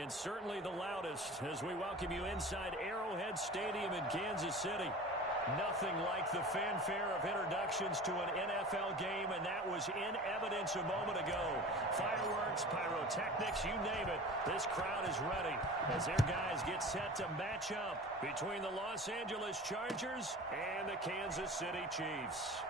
and certainly the loudest as we welcome you inside Arrowhead Stadium in Kansas City. Nothing like the fanfare of introductions to an NFL game, and that was in evidence a moment ago. Fireworks, pyrotechnics, you name it. This crowd is ready as their guys get set to match up between the Los Angeles Chargers and the Kansas City Chiefs.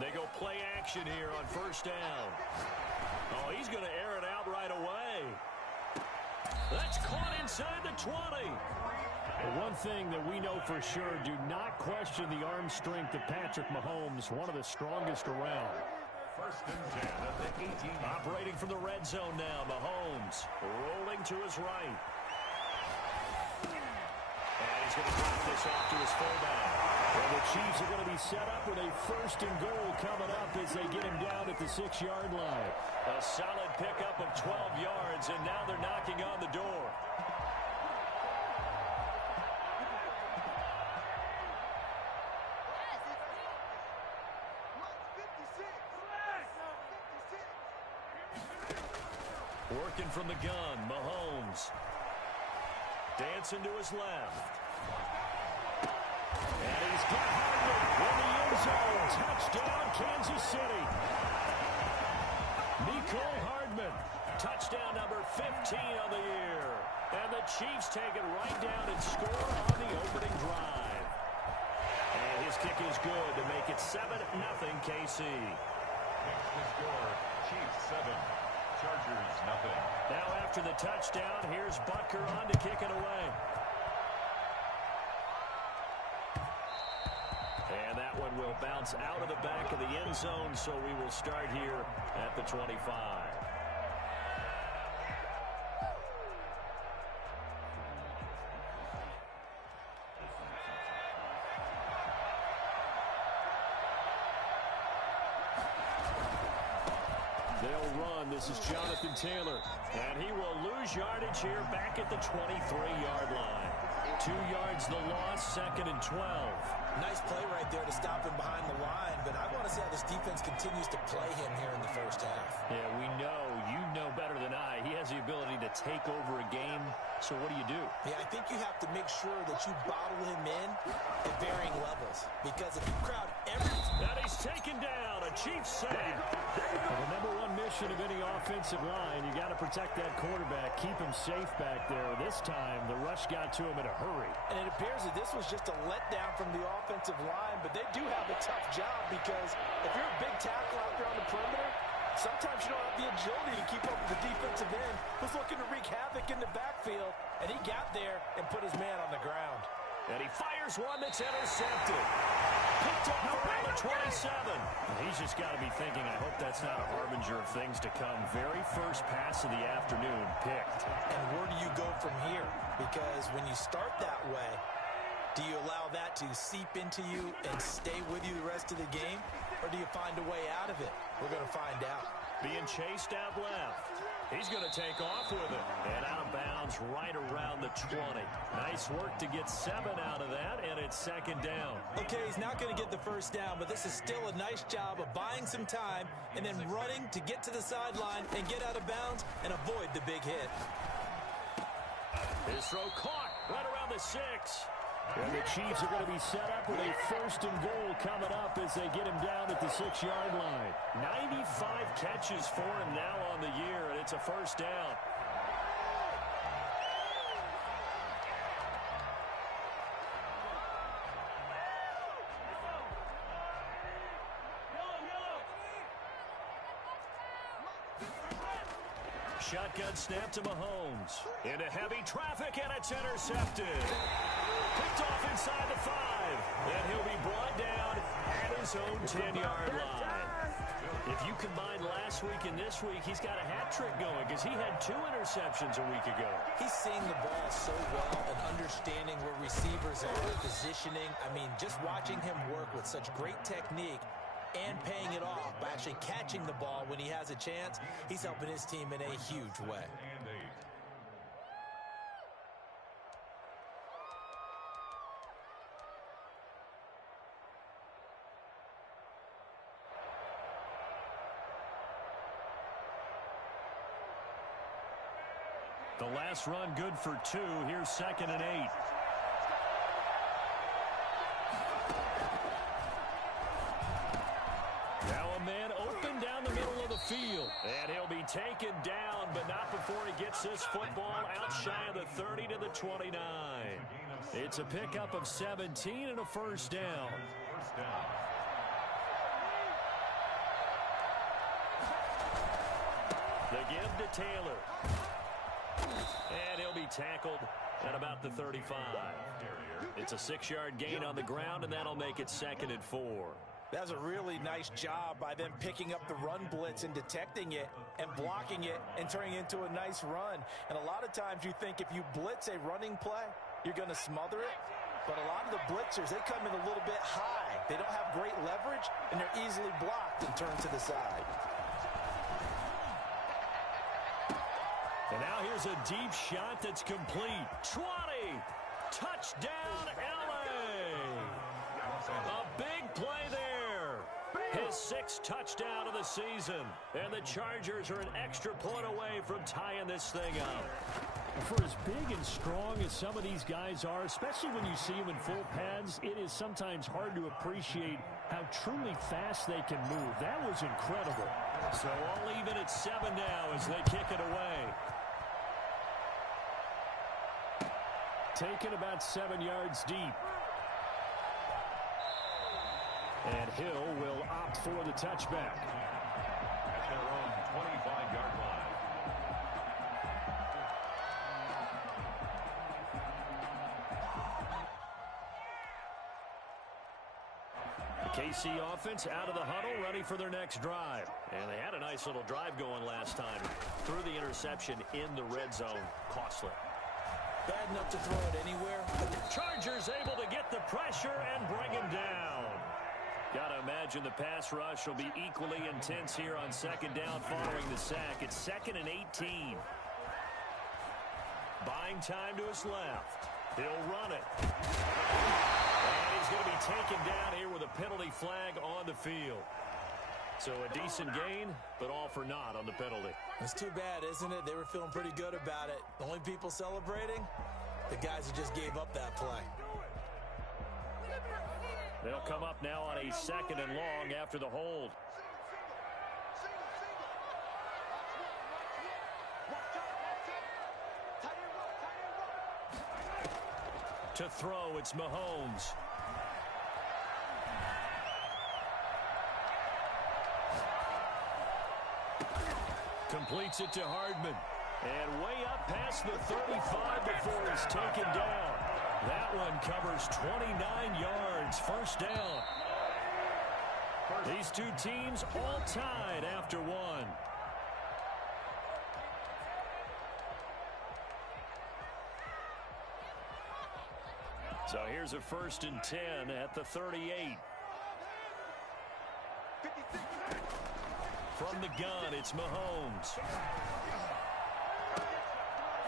They go play action here on first down. Oh, he's going to air it out right away. That's caught inside the 20. But one thing that we know for sure, do not question the arm strength of Patrick Mahomes, one of the strongest around. First and 10 at the 18. Operating from the red zone now, Mahomes rolling to his right. And he's going to drop this off to his fullback. Well, the Chiefs are going to be set up with a first and goal coming up as they get him down at the 6-yard line. A solid pickup of 12 yards, and now they're knocking on the door. Working from the gun, Mahomes. Dancing to his left. And he's got Hardman in the end zone. Touchdown, Kansas City. Mecole Hardman. Touchdown number 15 of the year. And the Chiefs take it right down and score on the opening drive. And his kick is good to make it 7-0 KC. Next to score, Chiefs 7, Chargers nothing. Now after the touchdown, here's Butker on to kick it away. And that one will bounce out of the back of the end zone, so we will start here at the 25. They'll run. This is Jonathan Taylor. And he will lose yardage here back at the 23-yard line. 2 yards the loss, 2nd and 12. Nice play right there to stop him behind the line, but I want to see how this defense continues to play him here in the first half. Yeah, we know. You know better than I. He has the ability to take over a game, so what do you do? Yeah, I think you have to make sure that you bottle him in at varying levels, because if you crowd everything... And he's taken down. A Chiefs sack. Well, the number one mission of any offensive line, you got to protect that quarterback, keep him safe back there. This time, the rush got to him in a hurry. And it appears that this was just a letdown from the offensive line, but they do have a tough job because if you're a big tackle out there on the perimeter, sometimes you don't have the agility to keep up with the defensive end who's looking to wreak havoc in the backfield, and he got there and put his man on the ground. And he fires one that's intercepted. Picked up around the 27. He's just got to be thinking, I hope that's not a harbinger of things to come. Very first pass of the afternoon picked. And where do you go from here? Because when you start that way, do you allow that to seep into you and stay with you the rest of the game? Or do you find a way out of it? We're going to find out. Being chased out left. He's going to take off with it. And out of bounds right around the 20. Nice work to get 7 out of that, and it's 2nd down. Okay, he's not going to get the first down, but this is still a nice job of buying some time and then running to get to the sideline and get out of bounds and avoid the big hit. His throw caught right around the 6. And the Chiefs are going to be set up with a 1st and goal coming up as they get him down at the 6-yard line. 95 catches for him now on the year, and it's a 1st down. Shotgun snap to Mahomes. Into heavy traffic, and it's intercepted. Picked off inside the 5. And he'll be brought down at his own 10-yard line. If you combine last week and this week, he's got a hat trick going because he had 2 interceptions a week ago. He's seeing the ball so well and understanding where receivers are, positioning. I mean, just watching him work with such great technique and paying it off by actually catching the ball when he has a chance, he's helping his team in a huge way. The last run good for 2. Here's 2nd and 8. Now a man open down the middle of the field. And he'll be taken down, but not before he gets this football out shy of the 30 to the 29. It's a pickup of 17 and a 1st down. The give to Taylor. And he'll be tackled at about the 35. It's a 6-yard gain on the ground, and that'll make it 2nd and 4. That's a really nice job by them picking up the run blitz and detecting it and blocking it and turning it into a nice run. And a lot of times you think if you blitz a running play, you're going to smother it. But a lot of the blitzers, they come in a little bit high. They don't have great leverage, and they're easily blocked and turned to the side. And now here's a deep shot that's complete. 20. Touchdown, L.A. A big play there. His 6th touchdown of the season. And the Chargers are an extra point away from tying this thing up. For as big and strong as some of these guys are, especially when you see them in full pads, it is sometimes hard to appreciate how truly fast they can move. That was incredible. So all even at 7 now as they kick it away. Taken about 7 yards deep. And Hill will opt for the touchback. At their own 25-yard line. KC offense out of the huddle, ready for their next drive. And they had a nice little drive going last time. Threw the interception in the red zone. Costly. Bad enough to throw it anywhere. Chargers able to get the pressure and bring him down. Got to imagine the pass rush will be equally intense here on 2nd down following the sack. It's 2nd and 18. Buying time to his left. He'll run it. And he's going to be taken down here with a penalty flag on the field. So a decent gain, but all for naught on the penalty. It's too bad, isn't it? They were feeling pretty good about it. The only people celebrating, the guys who just gave up that play. They'll come up now on a 2nd and long after the hold. To throw, it's Mahomes. Completes it to Hardman. And way up past the 35 before he's taken down. That one covers 29 yards. 1st down. These two teams all tied after one. So here's a 1st and 10 at the 38. From the gun, it's Mahomes.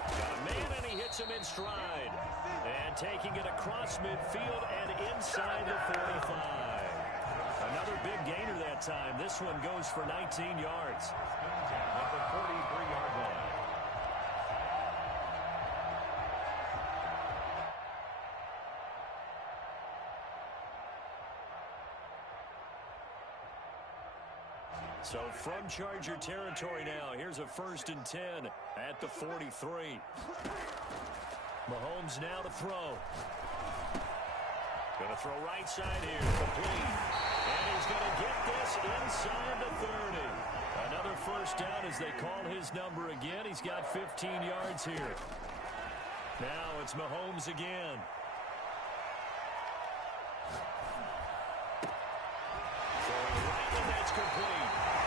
Got a man, and he hits him in stride. And taking it across midfield and inside the 45. Another big gainer that time. This one goes for 19 yards. At the 43-yard line. So from Charger territory now, here's a 1st and 10 at the 43. Mahomes now to throw. Going to throw right side here, complete. And he's going to get this inside the 30. Another 1st down as they call his number again. He's got 15 yards here. Now it's Mahomes again. Throwing right, and that's complete.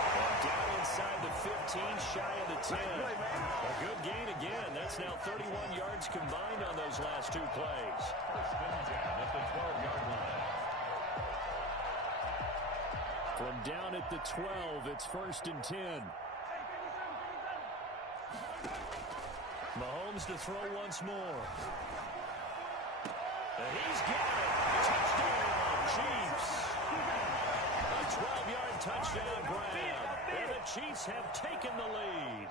And down inside the 15, shy of the 10. A good gain again. That's now 31 yards combined on those last 2 plays. 1st and 10 at the 12-yard line. From down at the 12, it's 1st and 10. Mahomes to throw once more. And he's got it. Touchdown, Chiefs. A 12-yard touchdown grab. And the Chiefs have taken the lead.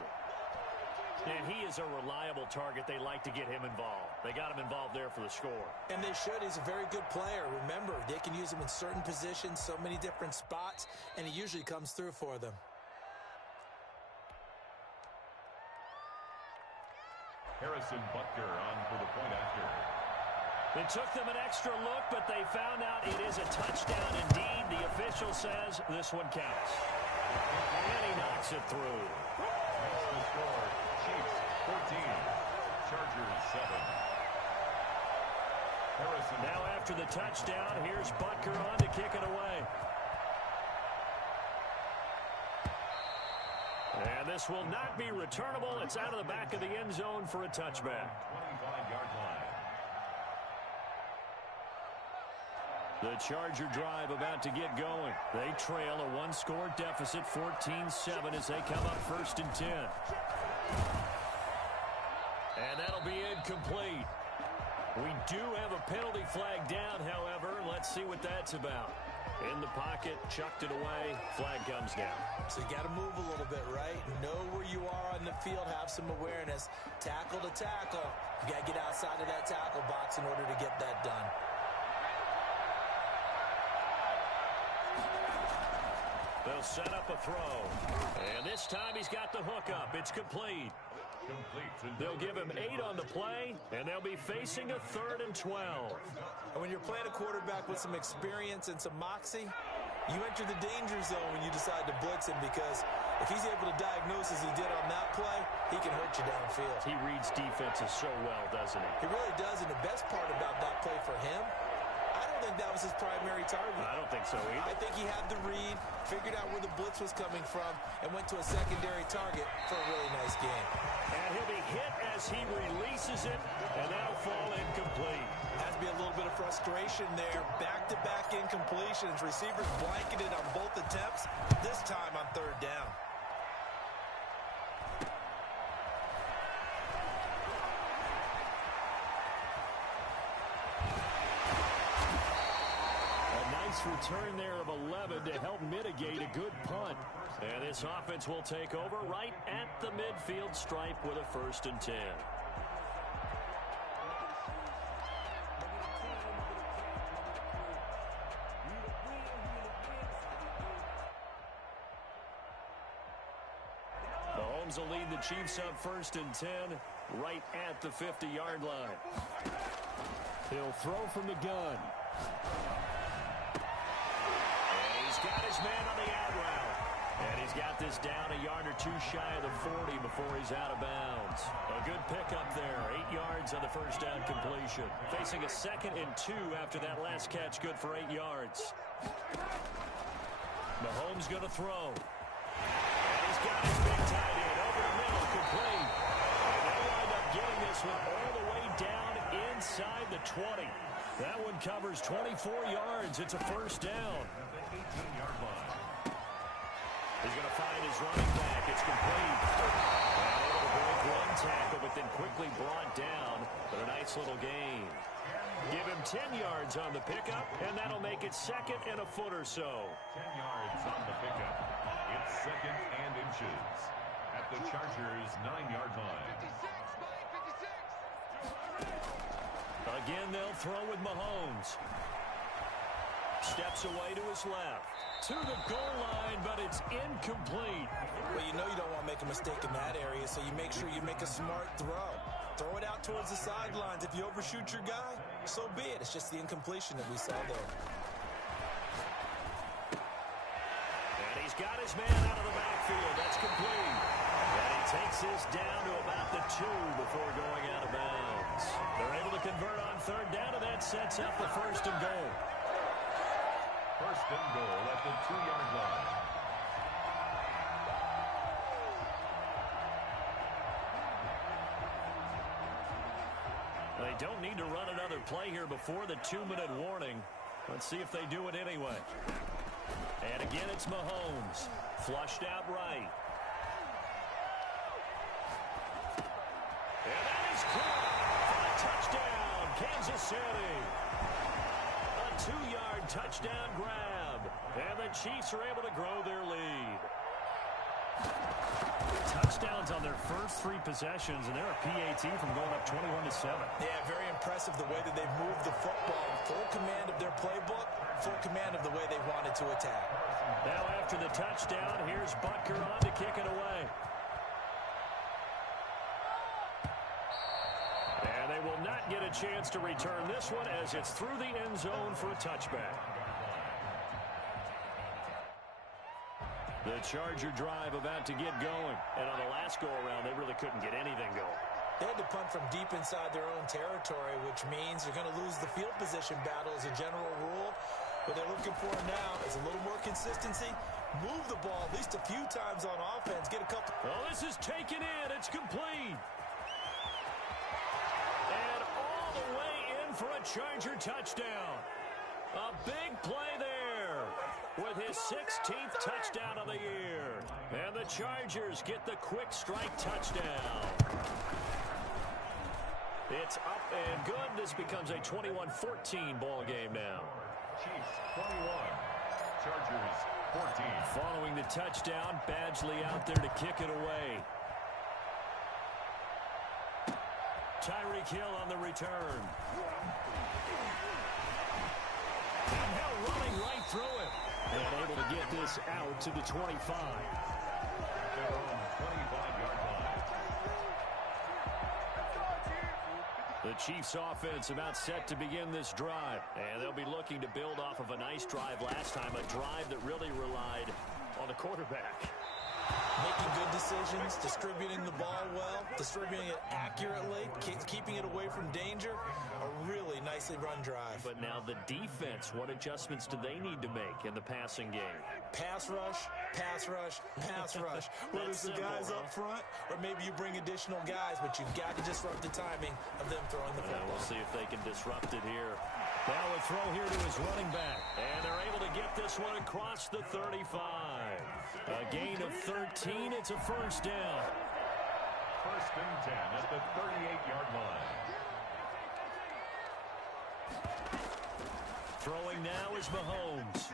And he is a reliable target. They like to get him involved. They got him involved there for the score. And they should. He's a very good player. Remember, they can use him in certain positions, so many different spots, and he usually comes through for them. Harrison Butker on for the point after. It took them an extra look, but they found out it is a touchdown indeed. The official says this one counts. And he knocks it through. That's the score. Chiefs 14. Chargers 7. Harrison. Now after the touchdown, here's Butker on to kick it away. And this will not be returnable. It's out of the back of the end zone for a touchback. 25-yard line. The Charger drive about to get going. They trail a 1-score deficit, 14-7, as they come up 1st and 10. And that'll be incomplete. We do have a penalty flag down, however. Let's see what that's about. In the pocket, chucked it away, flag comes down. So you got to move a little bit, right? Know where you are on the field, have some awareness. Tackle to tackle. You got to get outside of that tackle box in order to get that done. They'll set up a throw. And this time he's got the hook up. It's complete. They'll give him 8 on the play, and they'll be facing a 3rd and 12. And when you're playing a quarterback with some experience and some moxie, you enter the danger zone when you decide to blitz him, because if he's able to diagnose as he did on that play, he can hurt you downfield. He reads defenses so well, doesn't he? He really does, and the best part about that play for him, I don't think that was his primary target. I don't think so either. I think he had the read, figured out where the blitz was coming from, and went to a secondary target for a really nice game. And he'll be hit as he releases it, and that'll fall incomplete. Has to be a little bit of frustration there. Back-to-back incompletions. Receivers blanketed on both attempts, this time on 3rd down. Return there of 11 to help mitigate a good punt. And this offense will take over right at the midfield stripe with a 1st and 10. Mahomes will lead the Chiefs up 1st and 10 right at the 50-yard line. He'll throw from the gun. Got his man on the out route. And he's got this down a yard or 2 shy of the 40 before he's out of bounds. A good pickup there. 8 yards on the 1st down completion. Facing a 2nd and 2 after that last catch, good for 8 yards. Mahomes going to throw. And he's got his big tight end over the middle, complete. And they wind up getting this one all the way down inside the 20. That one covers 24 yards. It's a 1st down. 18-yard line. He's going to find his running back. It's complete. And able to break one tackle, but then quickly brought down. But a nice little gain. Give him 10 yards on the pickup, and that'll make it 2nd and a foot or so. 10 yards on the pickup. It's 2nd and inches at the Chargers' 9-yard line. Again, they'll throw with Mahomes. Steps away to his left. To the goal line, but it's incomplete. Well, you know you don't want to make a mistake in that area, so you make sure you make a smart throw. Throw it out towards the sidelines. If you overshoot your guy, so be it. It's just the incompletion that we saw there. And he's got his man out of the backfield. That's complete. And he takes this down to about the 2 before going out of bounds. They're able to convert on third down, and that sets up the first and goal. First and goal at the 2-yard line. They don't need to run another play here before the 2-minute warning. Let's see if they do it anyway. And again, it's Mahomes. Flushed out right. And that is caught for a touchdown, Kansas City. A 2-yard touchdown grab. And the Chiefs are able to grow their lead. Touchdowns on their first 3 possessions, and they're a PAT from going up 21-7. Yeah, very impressive the way that they've moved the football. Full command of their playbook, full command of the way they wanted to attack. Now after the touchdown, here's Butker on to kick it away. And they will not get a chance to return this one as it's through the end zone for a touchback. The Charger drive about to get going. And on the last go-around, they really couldn't get anything going. They had to punt from deep inside their own territory, which means they're going to lose the field position battle as a general rule. What they're looking for now is a little more consistency. Move the ball at least a few times on offense. Get a couple. Oh, this is taken in. It's complete. And all the way in for a Charger touchdown. A big play there with his 16th touchdown of the year. And the Chargers get the quick strike touchdown. It's up and good. This becomes a 21-14 ball game now. Chiefs 21, Chargers 14. Following the touchdown, Badgley out there to kick it away. Tyreek Hill on the return. And Hill running right through it. And able to get this out to the 25. Their own 25-yard line. The Chiefs offense about set to begin this drive. And they'll be looking to build off of a nice drive last time, a drive that really relied on the quarterback. Making good decisions, distributing the ball well, distributing it accurately, keeping it away from danger. A really nicely run drive. But now the defense, what adjustments do they need to make in the passing game? Pass rush, pass rush, pass rush. Whether it's the guys up front or maybe you bring additional guys, but you've got to disrupt the timing of them throwing the football. We'll see if they can disrupt it here. Now a throw here to his running back. And they're able to get this one across the 35. A gain of 13. It's a first down. First and 10 at the 38-yard line. Throwing now is Mahomes.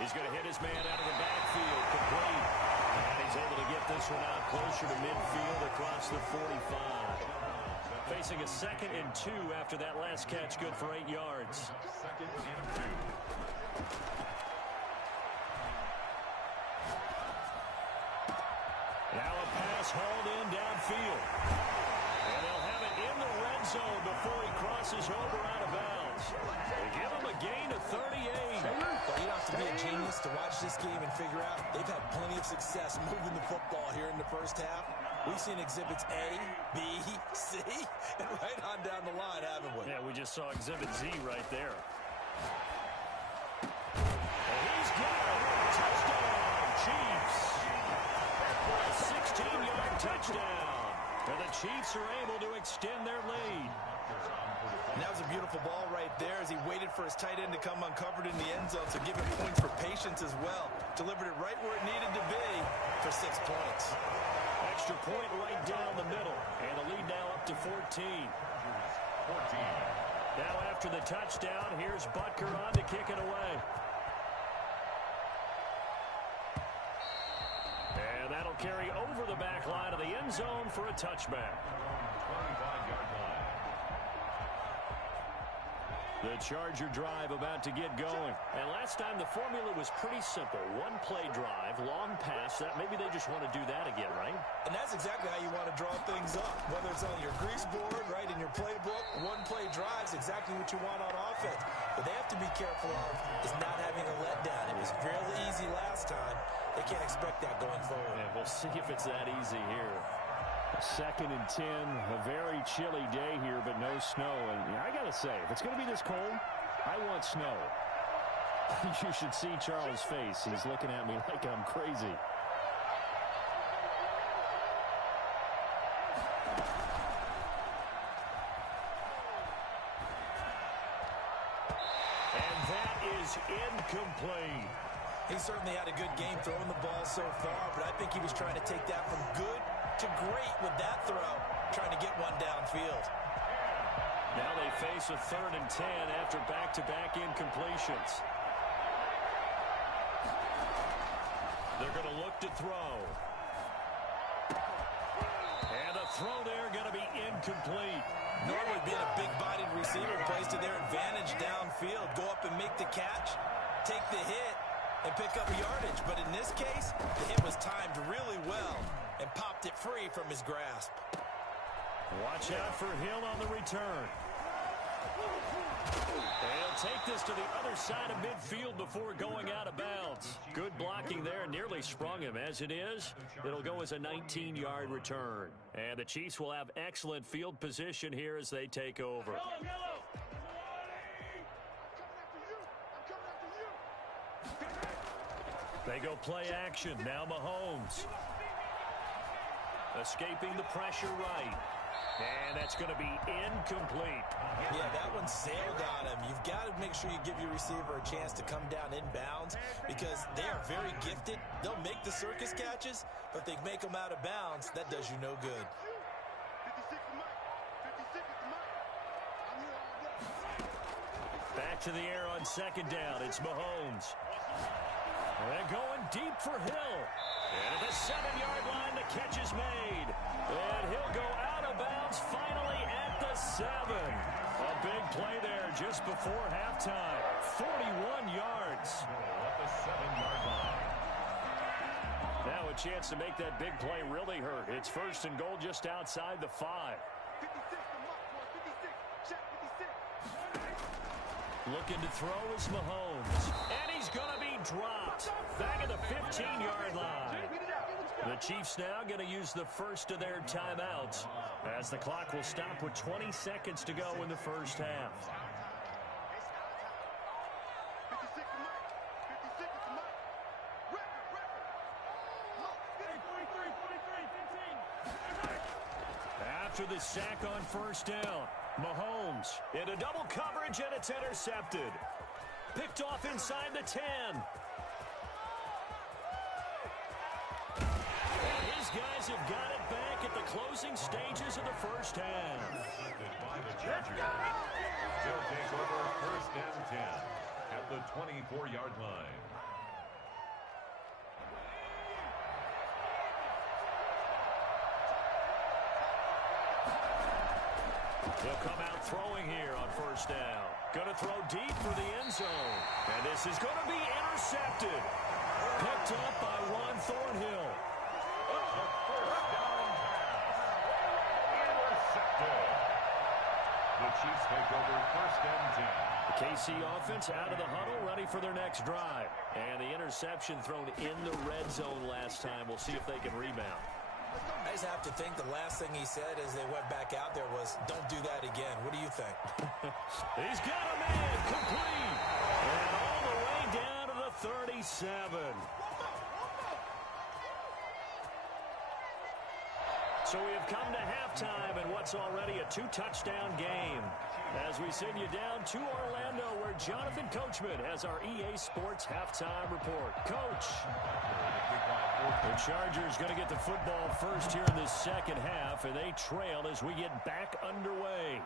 He's going to hit his man out of the backfield. Complete. And he's able to get this one out closer to midfield across the 45. Facing a 2nd and 2 after that last catch, good for 8 yards. 2nd and 2. Now a pass hauled in downfield. And they'll have it in the red zone before he crosses over out of bounds. They give him a gain of 38. Well, you don't have to be a genius to watch this game and figure out they've had plenty of success moving the football here in the first half. We've seen exhibits A, B, C, and right on down the line, haven't we? Yeah, we just saw Exhibit Z right there. And he's got it. Touchdown, Chiefs. For a 16-yard touchdown. And the Chiefs are able to extend their lead. And that was a beautiful ball right there as he waited for his tight end to come uncovered in the end zone, so give him points for patience as well. Delivered it right where it needed to be for 6 points. Extra point right down the middle. And the lead now up to 14. 14. Now after the touchdown, here's Butker on to kick it away. And that'll carry over the back line of the end zone for a touchback. 25-yard line. The Charger drive about to get going. And last time the formula was pretty simple. One play drive, long pass. That maybe they just want to do that again, right? And that's exactly how you want to draw things up. Whether it's on your grease board, right, in your playbook, one play drive is exactly what you want on offense. But they have to be careful of is not having a letdown. It was fairly easy last time. They can't expect that going forward. Yeah, we'll see if it's that easy here. 2nd and 10, a very chilly day here, but no snow. And I got to say, if it's going to be this cold, I want snow. You should see Charles' face. He's looking at me like I'm crazy. And that is incomplete. He certainly had a good game throwing the ball so far, but I think he was trying to take that from good to great with that throw, trying to get one downfield. Now they face a 3rd and 10 after back-to-back incompletions. They're going to look to throw. And the throw there going to be incomplete. Normally being a big-bodied receiver plays to their advantage downfield. Go up and make the catch, take the hit, and pick up yardage. But in this case, the hit was timed really well and popped it free from his grasp. Watch out for Hill on the return. They'll take this to the other side of midfield before going out of bounds. Good blocking there, nearly sprung him. As it is, it'll go as a 19-yard return. And the Chiefs will have excellent field position here as they take over. They go play action. Now Mahomes. Escaping the pressure right. And that's going to be incomplete. Yeah, that one sailed on him. You've got to make sure you give your receiver a chance to come down inbounds because they are very gifted. They'll make the circus catches, but they make them out of bounds. That does you no good. Back to the air on 2nd down. It's Mahomes. And going deep for Hill. And at the 7-yard line, the catch is made. And he'll go out of bounds finally at the 7. A big play there just before halftime. 41 yards. At the 7-yard line. Now a chance to make that big play really hurt. It's 1st and goal just outside the 5. Looking to throw is Mahomes. And he's going to be dropped. Back at the 15-yard line. The Chiefs now going to use the first of their timeouts as the clock will stop with 20 seconds to go in the first half. After the sack on 1st down, Mahomes into double coverage, and it's intercepted. Picked off inside the 10. And his guys have got it back at the closing stages of the first half. By the Chargers. They'll take over 1st and 10 at the 24-yard line. He'll come out throwing here on 1st down. Going to throw deep for the end zone. And this is going to be intercepted. Picked up by Juan Thornhill. First down intercepted. The Chiefs take over 1st and 10. The KC offense out of the huddle, ready for their next drive. And the interception thrown in the red zone last time. We'll see if they can rebound. I just have to think the last thing he said as they went back out there was, don't do that again. What do you think? He's got a man complete. And all the way down to the 37. So we have come to halftime in what's already a 2-touchdown game. As we send you down to Orlando, where Jonathan Coachman has our EA Sports halftime report. Coach. The Chargers going to get the football first here in this second half, and they trail as we get back underway.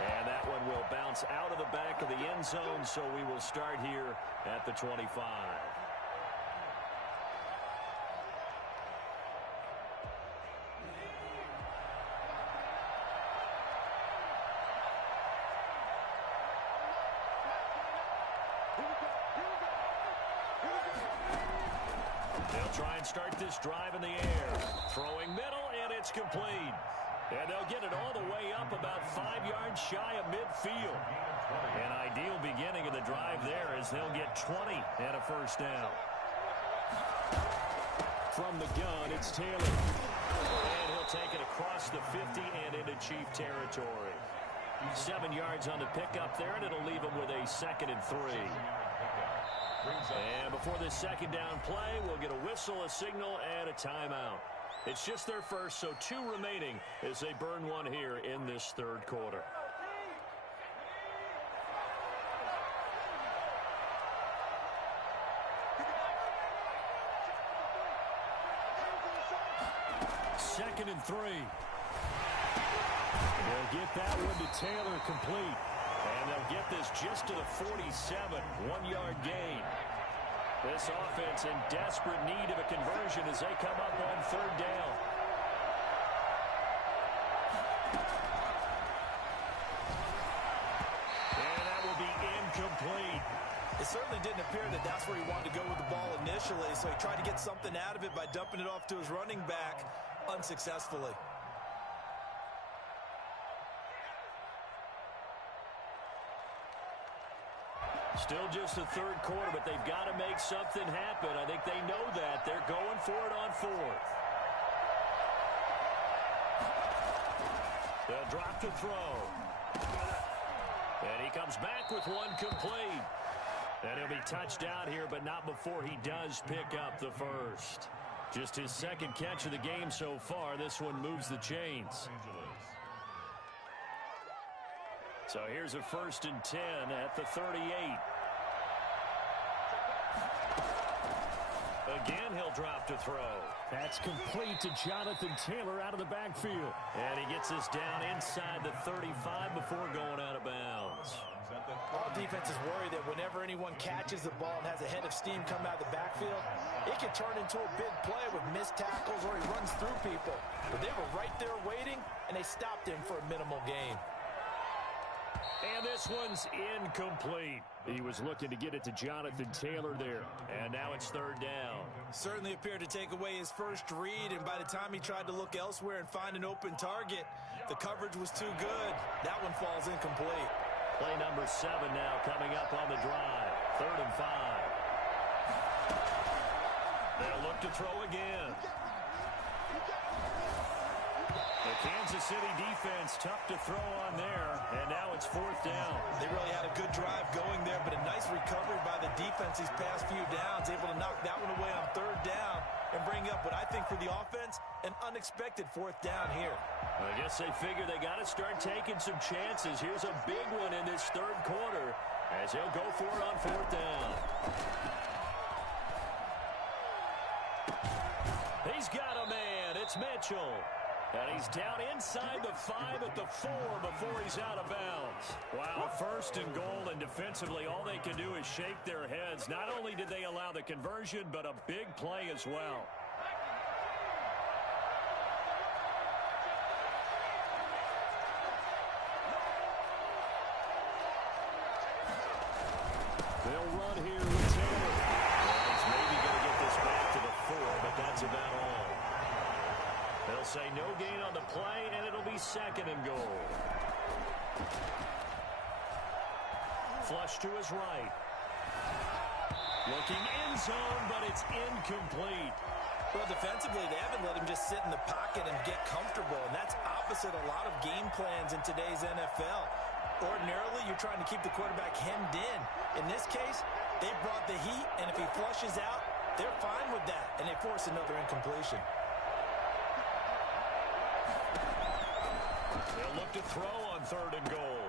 And that one will bounce out of the back of the end zone, so we will start here at the 25. They'll try and start this drive in the air. Throwing middle, and it's complete. And they'll get it all the way up about 5 yards shy of midfield. An ideal beginning of the drive there as they'll get 20 and a first down. From the gun, it's Taylor. And he'll take it across the 50 and into Chief territory. 7 yards on the pickup there, and it'll leave him with a 2nd and 3. And before this second down play, we'll get a whistle, a signal, and a timeout. It's just their first, so 2 remaining as they burn one here in this third quarter. Second and 3. They'll get that one to Taylor complete. And they'll get this just to the 47, 1-yard gain. This offense in desperate need of a conversion as they come up on third down. And that will be incomplete. It certainly didn't appear that that's where he wanted to go with the ball initially, so he tried to get something out of it by dumping it off to his running back unsuccessfully. Still just the third quarter, but they've got to make something happen. I think they know that. They're going for it on fourth. They'll drop to throw. And he comes back with one complete. And he'll be touched out here, but not before he does pick up the first. Just his 2nd catch of the game so far. This one moves the chains. So here's a 1st and 10 at the 38. Again, he'll drop to throw. That's complete to Jonathan Taylor out of the backfield. And he gets this down inside the 35 before going out of bounds. All defenses worry that whenever anyone catches the ball and has a head of steam come out of the backfield, it can turn into a big play with missed tackles or he runs through people. But they were right there waiting, and they stopped him for a minimal gain. And this one's incomplete. He was looking to get it to Jonathan Taylor there. And now it's third down. Certainly appeared to take away his first read, and by the time he tried to look elsewhere and find an open target, the coverage was too good. That one falls incomplete. Play number 7 now coming up on the drive. 3rd and 5. They'll look to throw again. The Kansas City defense tough to throw on there, and now it's 4th down. They really had a good drive going there, but a nice recovery by the defense these past few downs, able to knock that one away on 3rd down and bring up what I think for the offense, an unexpected 4th down here. I guess they figure they got to start taking some chances. Here's a big one in this third quarter as he'll go for it on 4th down. He's got a man. It's Mitchell. And he's down inside the 5 at the 4 before he's out of bounds. Wow, 1st and goal, and defensively all they can do is shake their heads. Not only did they allow the conversion, but a big play as well. They'll run here with Taylor. Well, he's maybe going to get this back to the 4, but that's about all. They'll say no gain on the play, and it'll be 2nd and goal. Flush to his right. Looking end zone, but it's incomplete. Well, defensively, they haven't let him just sit in the pocket and get comfortable, and that's opposite a lot of game plans in today's NFL. Ordinarily, you're trying to keep the quarterback hemmed in. In this case, they brought the heat, and if he flushes out, they're fine with that, and they force another incompletion. They'll look to throw on 3rd and goal.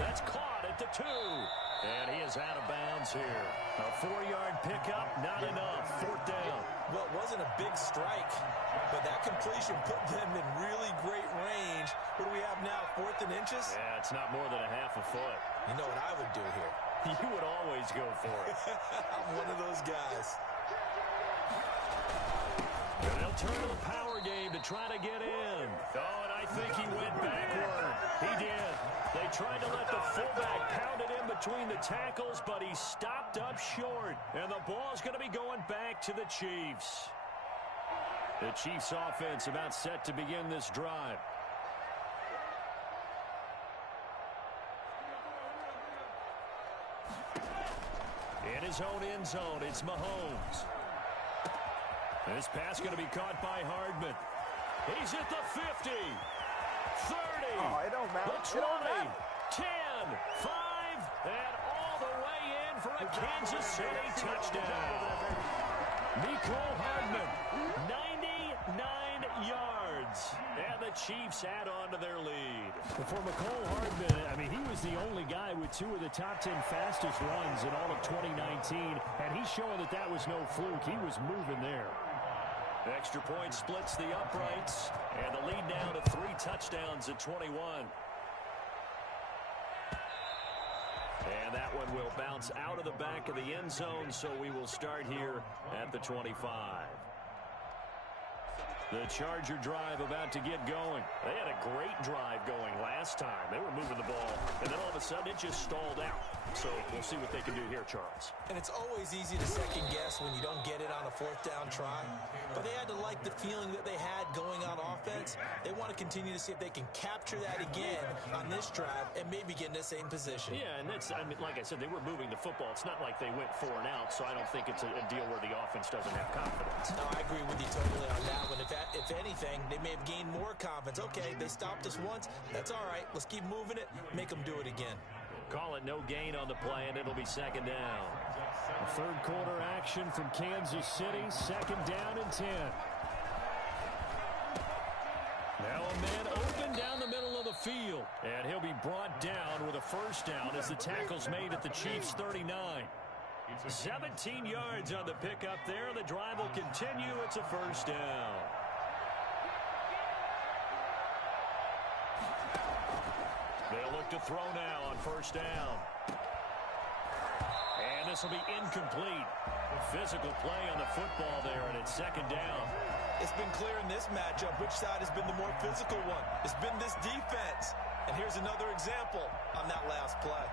That's caught at the 2. And he is out of bounds here. A 4-yard pickup, not enough. 4th down. Well, it wasn't a big strike, but that completion put them in really great range. What do we have now, 4th and inches? Yeah, it's not more than a half a foot. You know what I would do here? You would always go for it. I'm one of those guys. And they'll They'll turn to the power game to try to get in. Oh, and I think he went backward. He did. They tried to let the fullback pound it in between the tackles, but he stopped up short. And the ball's going to be going back to the Chiefs. The Chiefs offense about set to begin this drive. In his own end zone, it's Mahomes. This pass going to be caught by Hardman. He's at the 50, 30, Oh, it don't matter. the 20, 10, 5, and all the way in for a Kansas City touchdown. Mecole Hardman, 99 yards. And the Chiefs add on to their lead. For Mecole Hardman, I mean, he was the only guy with 2 of the top 10 fastest runs in all of 2019, and he's showing that that was no fluke. He was moving there. Extra point splits the uprights, and the lead now to 3 touchdowns at 21. And that one will bounce out of the back of the end zone, so we will start here at the 25. The Charger drive about to get going. They had a great drive going last time. They were moving the ball, and then all of a sudden it just stalled out. So we'll see what they can do here, Charles. And it's always easy to second guess when you don't get it on a 4th down try. But they had to like the feeling that they had going on offense. They want to continue to see if they can capture that again on this drive and maybe get in the same position. Yeah, and that's, I mean, like I said, they were moving the football. It's not like they went 4 and out, so I don't think it's a deal where the offense doesn't have confidence. No, I agree with you totally on that one. If anything, they may have gained more confidence. Okay, they stopped us once. That's all right. Let's keep moving it. Make them do it again. Call it no gain on the play, and it'll be 2nd down. A third quarter action from Kansas City. 2nd down and 10. Now a man open down the middle of the field. And he'll be brought down with a 1st down as the tackle's made at the Chiefs' 39. 17 yards on the pickup there. The drive will continue. It's a 1st down. They'll look to throw now on 1st down. And this will be incomplete. Physical play on the football there, and it's 2nd down. It's been clear in this matchup which side has been the more physical one. It's been this defense. And here's another example on that last play.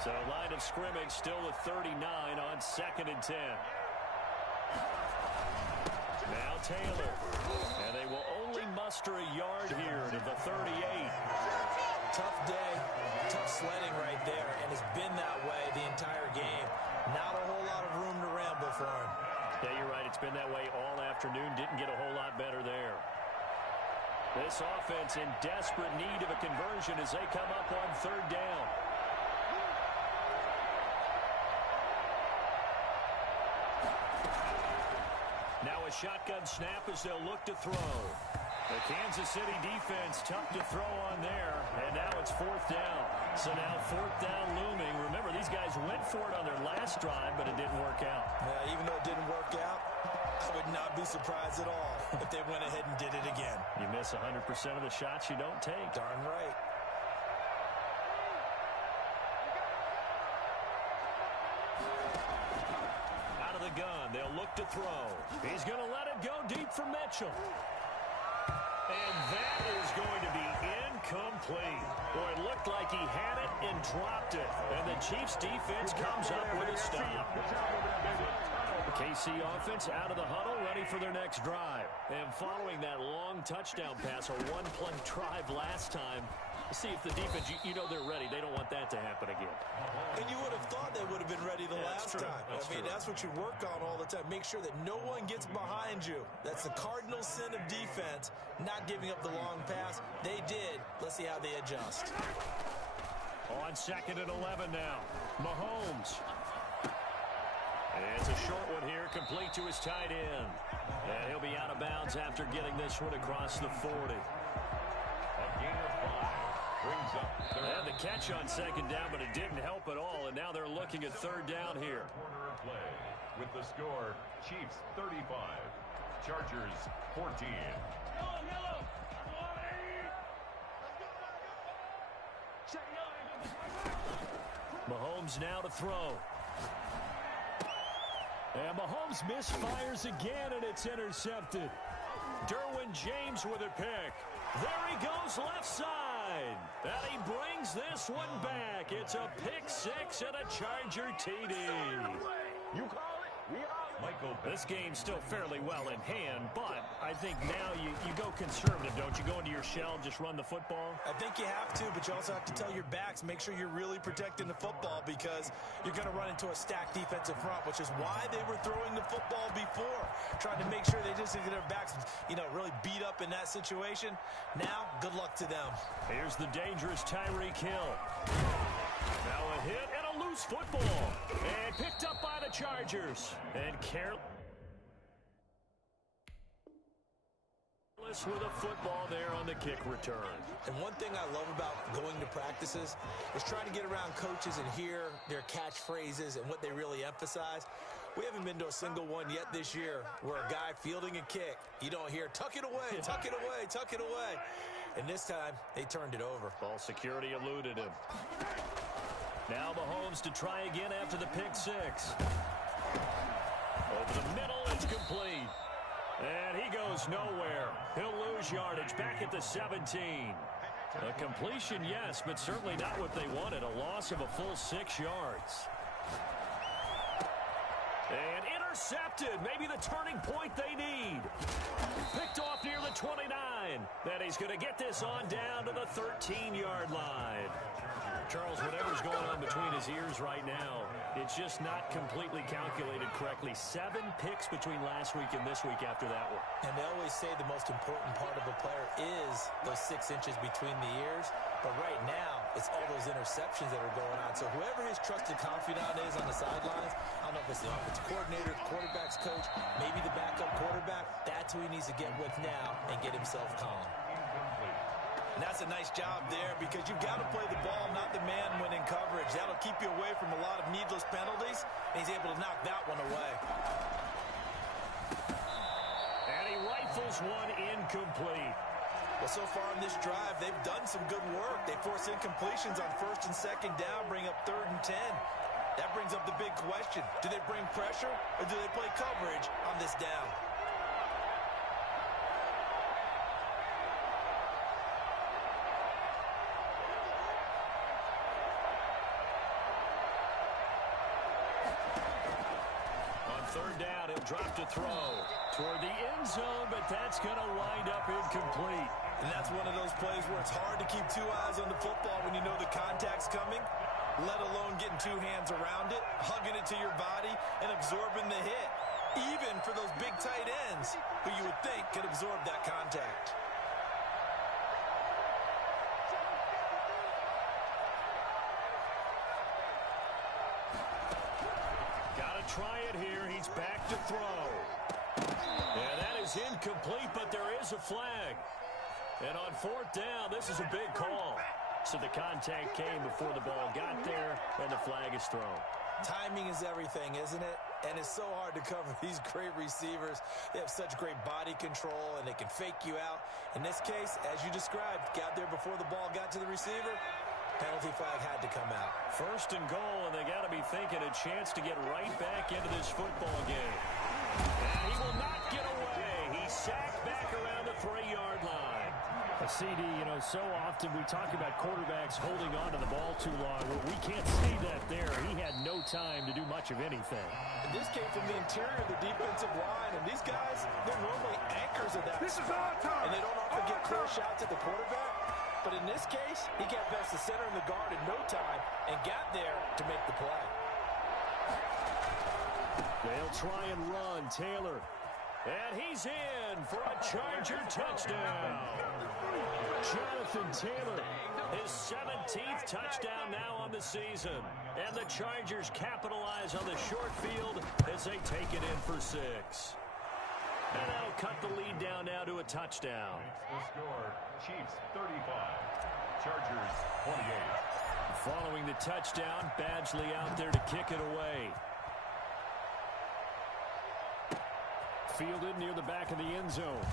So line of scrimmage still at 39 on 2nd and 10. Now Taylor. And they will only muster a yard here to the 38. Tough day, tough sledding right there, and it's been that way the entire game. Not a whole lot of room to ramble for him. Yeah, you're right. It's been that way all afternoon. Didn't get a whole lot better there. This offense in desperate need of a conversion as they come up on 3rd down. Now a shotgun snap as they'll look to throw. The Kansas City defense tough to throw on there, and now it's 4th down. So now 4th down looming. Remember, these guys went for it on their last drive, but it didn't work out. Yeah, even though it didn't work out, I would not be surprised at all if they went ahead and did it again. You miss 100% of the shots you don't take. Darn right. Out of the gun, they'll look to throw. He's going to let it go deep for Mitchell. And that is going to be incomplete. Boy, it looked like he had it and dropped it. And the Chiefs defense comes up with a stop. The KC offense out of the huddle, ready for their next drive. And following that long touchdown pass, a 1-play drive last time, see if the defense, you know they're ready. They don't want that to happen again. And you would have thought they would have been ready the last time. That's what you work on all the time. Make sure that no one gets behind you. That's the cardinal sin of defense, not giving up the long pass. They did. Let's see how they adjust. On 2nd and 11 now. Mahomes. And it's a short one here, complete to his tight end. And he'll be out of bounds after getting this one across the 40. A gain of 5 brings up They had the catch on 2nd down, but it didn't help at all, and now they're looking at 3rd down here. corner of play with the score Chiefs 35, Chargers 14. Mahomes now to throw. And Mahomes misfires again, and it's intercepted. Derwin James with a pick. There he goes left side. And he brings this one back. It's a pick six and a Charger TD. You call it, we are. This game's still fairly well in hand, but I think now you go conservative, don't you? Go into your shell, just run the football? I think you have to, but you also have to tell your backs, make sure you're really protecting the football because you're going to run into a stacked defensive front, which is why they were throwing the football before, trying to make sure they just get their backs, really beat up in that situation. Now, good luck to them. Here's the dangerous Tyreek Hill. Now a hit and a loose football. And picked up by the Chargers. And careless with a football there on the kick return. And one thing I love about going to practices is trying to get around coaches and hear their catchphrases and what they really emphasize. We haven't been to a single one yet this year where a guy fielding a kick, you don't hear, tuck it away, tuck it away, tuck it away. And this time, they turned it over. Ball security eluded him. Now Mahomes to try again after the pick six. Over the middle, it's complete. And he goes nowhere. He'll lose yardage back at the 17. A completion, yes, but certainly not what they wanted. A loss of a full 6 yards. And intercepted. Maybe the turning point they need. Picked off near the 29. Then he's going to get this on down to the 13-yard line. Charles, whatever's going on between his ears right now, it's just not completely calculated correctly. 7 picks between last week and this week after that one. And they always say the most important part of a player is those 6 inches between the ears. But right now, it's all those interceptions that are going on. So whoever his trusted confidant is on the sidelines, I don't know if it's the offensive coordinator, the quarterback's coach, maybe the backup quarterback, that's who he needs to get with now and get himself calm. And that's a nice job there because you've got to play the ball, not the man when in coverage. That'll keep you away from a lot of needless penalties, and he's able to knock that one away. And he rifles one incomplete. Well, so far in this drive, they've done some good work. They force incompletions on 1st and 2nd down, bring up 3rd and 10. That brings up the big question. Do they bring pressure or do they play coverage on this down? On 3rd down, he'll drop to throw toward the end zone, but that's going to wind up incomplete. And that's one of those plays where it's hard to keep 2 eyes on the football when you know the contact's coming, let alone getting 2 hands around it, hugging it to your body, and absorbing the hit, even for those big tight ends who you would think could absorb that contact. Got to try it here. He's back to throw. And that is incomplete, but there is a flag. And on 4th down, this is a big call. So the contact came before the ball got there, and the flag is thrown. Timing is everything, isn't it? And it's so hard to cover these great receivers. They have such great body control, and they can fake you out. In this case, as you described, got there before the ball got to the receiver. Penalty flag had to come out. 1st and goal, and they got to be thinking a chance to get right back into this football game. And he will not get away. He's sacked back around the 3-yard line. A CD, so often we talk about quarterbacks holding on to the ball too long. Well, we can't see that there. He had no time to do much of anything. And this came from the interior of the defensive line, and these guys, they're normally anchors of that. This is our time. And they don't often get clear shots at the quarterback. But in this case, he got past the center and the guard in no time and got there to make the play. They'll try and run. Taylor. And he's in for a Charger touchdown. Jonathan Taylor, his 17th touchdown now on the season. And the Chargers capitalize on the short field as they take it in for 6. And that'll cut the lead down now to a touchdown. The score, Chiefs 35, Chargers 28. Following the touchdown, Badgley out there to kick it away. Fielded near the back of the end zone.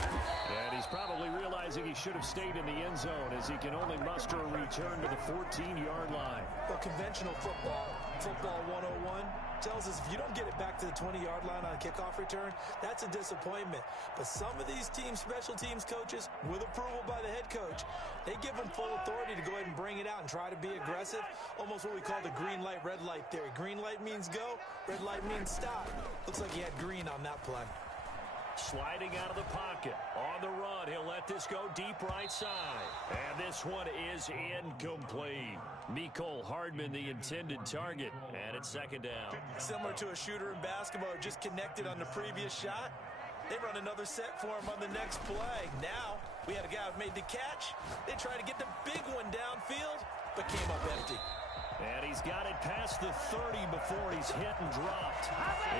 And he's probably realizing he should have stayed in the end zone as he can only muster a return to the 14-yard line. Well, conventional football, Football 101 tells us if you don't get it back to the 20-yard line on a kickoff return, that's a disappointment. But some of these special teams coaches, with approval by the head coach, they give them full authority to go ahead and bring it out and try to be aggressive, almost what we call the green light, red light theory. Green light means go, red light means stop. Looks like he had green on that play. Sliding out of the pocket. On the run, he'll let this go deep right side. And this one is incomplete. Mecole Hardman, the intended target. And it's second down. Similar to a shooter in basketball who just connected on the previous shot. They run another set for him on the next play. Now, we had a guy who made the catch. They tried to get the big one downfield, but came up empty. And he's got it past the 30 before he's hit and dropped.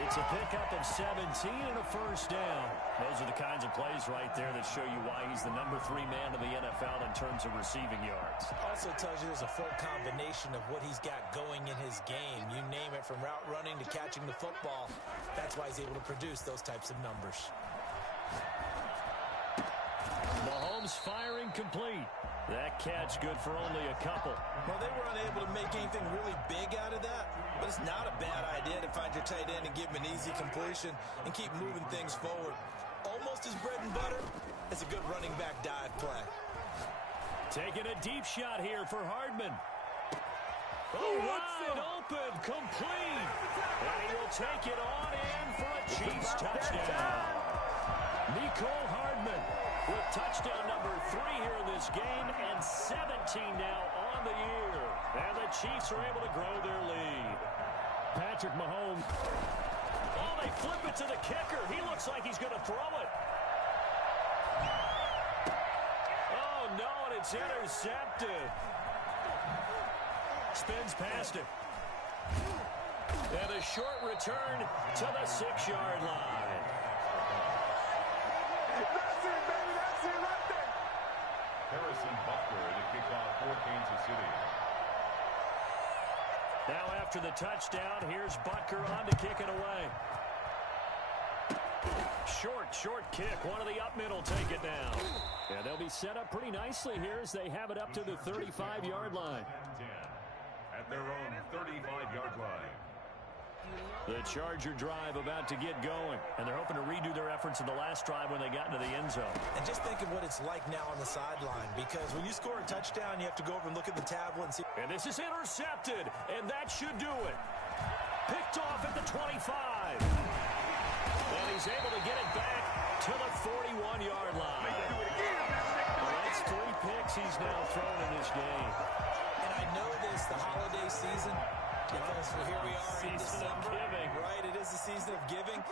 It's a pickup of 17 and a first down. Those are the kinds of plays right there that show you why he's the number 3 man in the NFL in terms of receiving yards. Also tells you there's a full combination of what he's got going in his game. You name it, from route running to catching the football. That's why he's able to produce those types of numbers. Mahomes firing complete. That catch good for only a couple. Well, they were unable to make anything really big out of that, but it's not a bad idea to find your tight end and give him an easy completion and keep moving things forward. Almost as bread and butter as a good running back dive play. Taking a deep shot here for Hardman. Wide open, complete. And he will take it on in for a Chiefs touchdown. Mecole Hardman with touchdown number 3 here in this game, and 17 now on the year. And the Chiefs are able to grow their lead. Patrick Mahomes. Oh, they flip it to the kicker. He looks like he's going to throw it. Oh, no, and it's intercepted. Spins past it. And a short return to the 6-yard line. Harrison Butker to kick off for Kansas City. Now after the touchdown, here's Butker on to kick it away. Short kick. One of the up middle take it down. Yeah, they'll be set up pretty nicely here as they have it up to the 35-yard line. 10 at their own 35-yard line. The Charger drive about to get going, and they're hoping to redo their efforts in the last drive when they got into the end zone. And just think of what it's like now on the sideline, because when you score a touchdown, you have to go over and look at the tablet and see. And this is intercepted, and that should do it. Picked off at the 25. And he's able to get it back to the 41-yard line. Well, that's 3 picks he's now thrown in this game. And I know this, the holiday season, because here we are in December, right? It is the season of giving.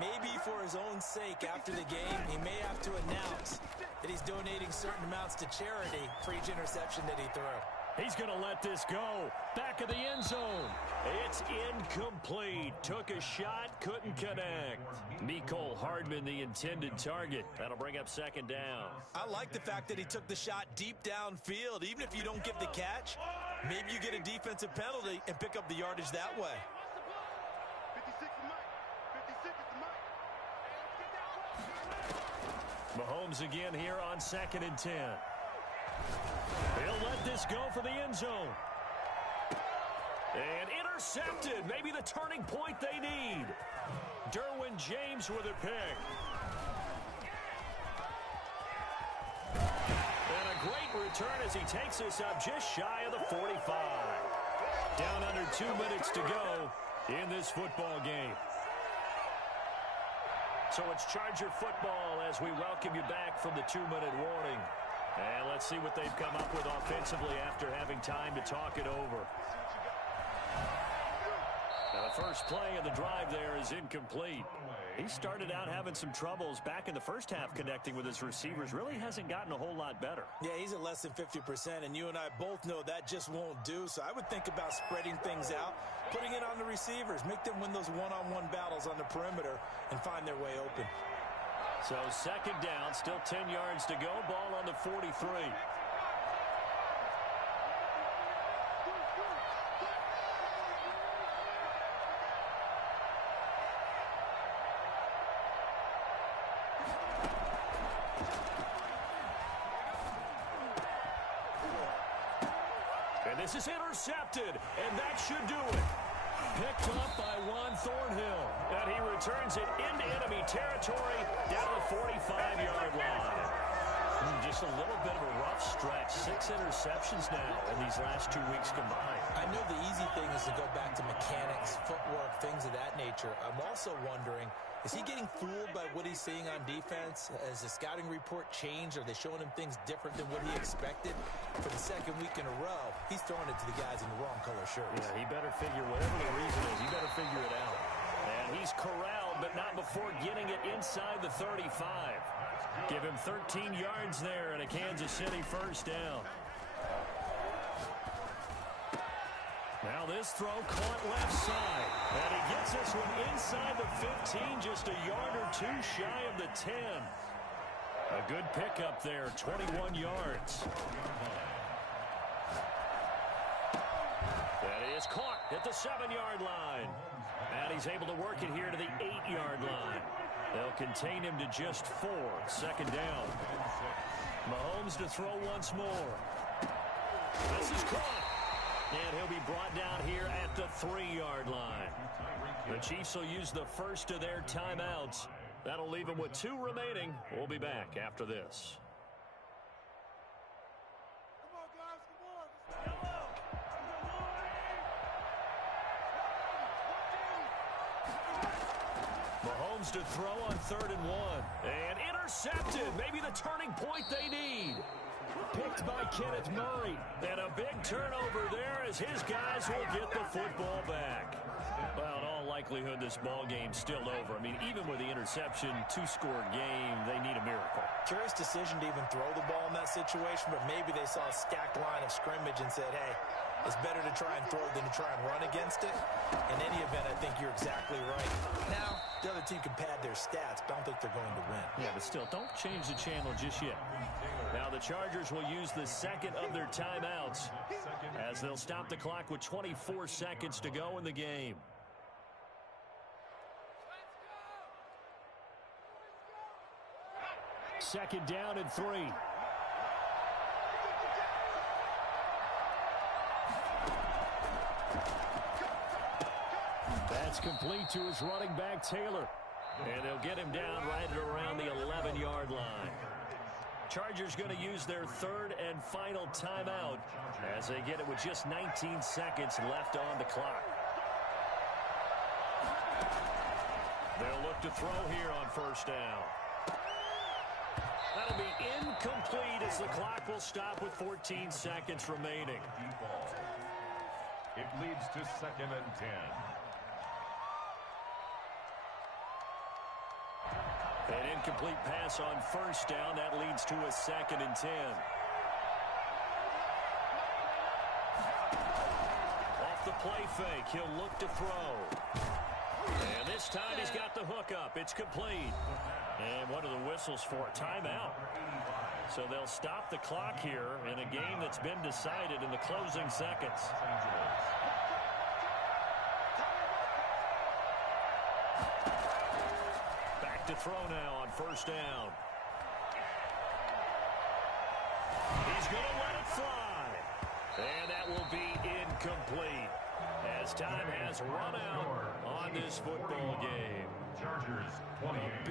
Maybe for his own sake after the game, he may have to announce that he's donating certain amounts to charity for each interception that he threw. He's going to let this go. Back of the end zone. It's incomplete. Took a shot, couldn't connect. Mecole Hardman, the intended target. That'll bring up second down. I like the fact that he took the shot deep downfield. Even if you don't get the catch, maybe you get a defensive penalty and pick up the yardage that way. Mahomes again here on 2nd and 10. He'll let this go for the end zone. And intercepted. Maybe the turning point they need. Derwin James with a pick. And a great return as he takes this up just shy of the 45. Down under 2 minutes to go in this football game. So it's Charger football as we welcome you back from the 2-minute warning. And let's see what they've come up with offensively after having time to talk it over. Now the first play of the drive there is incomplete. He started out having some troubles back in the first half connecting with his receivers. Really hasn't gotten a whole lot better. Yeah, he's at less than 50%, and you and I both know that just won't do. So I would think about spreading things out, putting it on the receivers, make them win those one-on-one battles on the perimeter and find their way open. So second down, still 10 yards to go, ball on the 43. And this is intercepted, and that should do it. Picked up by Juan Thornhill. And he returns it into enemy territory down to the 45-yard line. Just a little bit of a rough stretch. 6 interceptions now in these last 2 weeks combined. I know the easy thing is to go back to mechanics, footwork, things of that nature. I'm also wondering, is he getting fooled by what he's seeing on defense? Has the scouting report changed? Are they showing him things different than what he expected? For the second week in a row, he's throwing it to the guys in the wrong color shirts. Yeah, he better figure, whatever the reason is, he better figure it out. And he's corralled, but not before getting it inside the 35. Give him 13 yards there and a Kansas City first down. Now this throw caught left side. And he gets this one inside the 15, just a yard or two shy of the 10. A good pickup there, 21 yards. That is caught at the 7-yard line. And he's able to work it here to the 8-yard line. They'll contain him to just 4. Second down. Mahomes to throw once more. This is caught. And he'll be brought down here at the 3-yard line. The Chiefs will use the first of their timeouts. That'll leave them with 2 remaining. We'll be back after this. Mahomes to throw on 3rd and 1. And intercepted. Maybe the turning point they need. Picked by Kenneth Murray. And a big turnover there as his guys will get the football back. Well, in all likelihood, this ball game's still over. I mean, even with the interception, 2-score game, they need a miracle. Curious decision to even throw the ball in that situation, but maybe they saw a stacked line of scrimmage and said, hey, it's better to try and throw than to try and run against it. In any event, I think you're exactly right. Now, the other team can pad their stats, but I don't think they're going to win. Yeah, but still, don't change the channel just yet. Now the Chargers will use the second of their timeouts as they'll stop the clock with 24 seconds to go in the game. Second down and 3. That's complete to his running back, Taylor. And they'll get him down right at around the 11-yard line. Chargers going to use their 3rd and final timeout as they get it with just 19 seconds left on the clock. They'll look to throw here on first down. That'll be incomplete as the clock will stop with 14 seconds remaining. It leads to 2nd and 10. An incomplete pass on first down. That leads to a 2nd and 10. Off the play fake, he'll look to throw. And this time he's got the hook up. It's complete. And what are the whistles for? Timeout. So they'll stop the clock here in a game that's been decided in the closing seconds. To throw now on first down. He's going to let it fly. And that will be incomplete as time has run out on this football game. Chargers 20.